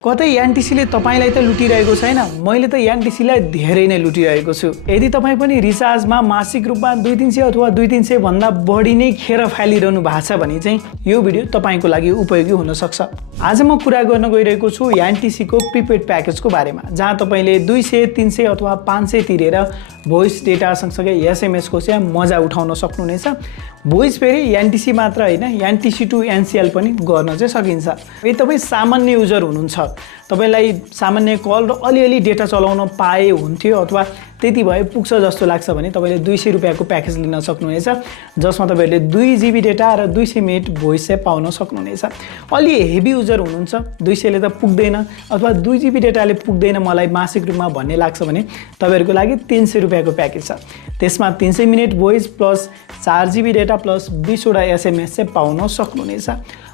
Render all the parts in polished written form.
कतै एनटिसीले तपाईलाई त लुटिरहेको छैन, मैले त एनटिसीलाई धेरै नै लुटिरहेको छु। यदि तपाईँ पनि रिचार्जमा मासिक रूपमा 200-300 अथवा 200-300 भन्दा बढी नै खेर फालिरहनु भएको छ भने चाहिँ यो भिडियो तपाईँको लागि उपयोगी हुन सक्छ। आज म कुरा गर्न गइरहेको छु एनटिसीको प्रिपेड प्याकेजको बारेमा, जहाँ तपाईँले 200, 300 अथवा 500 तिरेर भोइस डेटा सँगसँगै एसएमएसको चाहिँ मजा उठाउन सक्नुहुनेछ। भोइस फेरि एनटिसी मात्र होइन, एनटिसी टु एनसिएल पनि गर्न चाहिँ सकिन्छ। यदि तपाईँ सामान्य युजर हुनुहुन्छ, तपाईलाई सामान्य कल र अलिअलि डेटा चलाउन पाए हुन्थ्यो अथवा त्यति भए पुग्छ जस्तो लाग्छ भने तपाईँले 200 रुपियाँको प्याकेज लिन सक्नुहुनेछ, जसमा तपाईँहरूले 2 GB डेटा र 200 मिनट भोइस चाहिँ पाउन सक्नुहुनेछ। अलि हेभी युजर हुनुहुन्छ, 200 ले त पुग्दैन अथवा 2 GB डेटाले पुग्दैन मलाई मासिक रूपमा भन्ने लाग्छ भने तपाईँहरूको लागि 300 रुपियाँको प्याकेज छ। त्यसमा 300 minute voice plus 4 GB data plus 20 वटा एसएमएस चाहिँ पाउन सक्नुहुनेछ।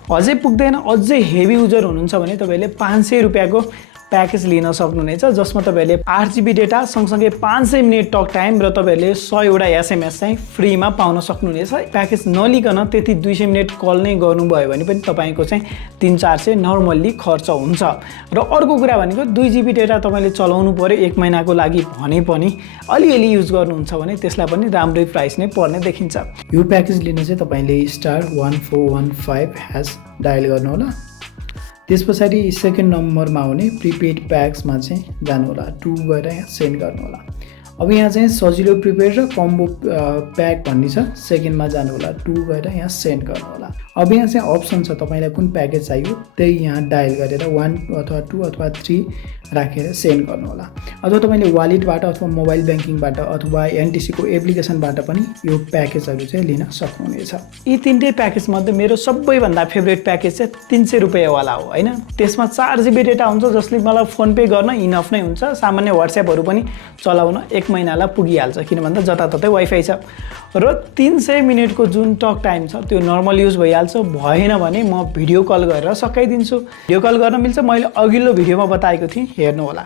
अझै पुग्दैन, अझै हेभी युजर हुनुहुन्छ भने तपाईँले 500 रुपियाँको प्याकेज लिन सक्नुहुनेछ, जसमा तपाईँहरूले 8 GB डेटा सँगसँगै 500 मिनट टक टाइम र तपाईँहरूले 100 वटा एसएमएस चाहिँ फ्रीमा पाउन सक्नुहुनेछ। प्याकेज नलिकन त्यति 200 मिनट कल नै गर्नुभयो भने पनि तपाईँको चाहिँ 300-400 नर्मल्ली खर्च हुन्छ। र अर्को कुरा भनेको 2 GB डेटा तपाईँले चलाउनु पर्यो 1 महिनाको लागि भने पनि अलिअलि युज गर्नुहुन्छ भने त्यसलाई पनि राम्रै प्राइस नै पर्ने देखिन्छ। यो प्याकेज लिन चाहिँ तपाईँले *1415# डायल गर्नु होला। त्यस पछाडि सेकेन्ड नम्बरमा आउने प्रिपेड प्याक्समा चाहिँ जानु होला, 2 गएर यहाँ सेन्ड गर्नु होला। अब यहाँ चाहिँ सजिलो प्रिपेड र कम्बो प्याक भन्ने छ, सेकेन्डमा जानु होला, 2 गएर यहाँ सेन्ड गर्नु होला। अब यहाँ चाहिँ अप्सन छ तपाईँलाई कुन प्याकेज चाहियो त्यही यहाँ डायल गरेर 1 अथवा 2 अथवा 3 राखेर सेन्ड गर्नु होला। अथवा तपाईँले वालेटबाट अथवा मोबाइल ब्याङ्किङबाट अथवा एनटिसीको एप्लिकेसनबाट पनि यो प्याकेजहरू चाहिँ लिन सक्नुहुनेछ। यी तीनटै प्याकेज मध्ये मेरो सबैभन्दा फेभरेट प्याकेज चाहिँ 300 रुपियाँवाला हो हैन। त्यसमा 4 GB डेटा हुन्छ, जसले मलाई फोन पे गर्न इनफ नै हुन्छ। सामान्य व्हाट्सएपहरू पनि चलाउन 1 महिनालाई पुगिहाल्छ, किन भन्दा जताततै वाइफाई छ। र 300 मिनटको जुन टक टाइम छ त्यो नर्मल युज भइहाल्छ। भएन भने म भिडियो कल गरेर सकाइदिन्छु। भिडियो कल गर्न मिल्छ, मैले अघिल्लो भिडियोमा बताएको थिएँ, हेर्नु होला।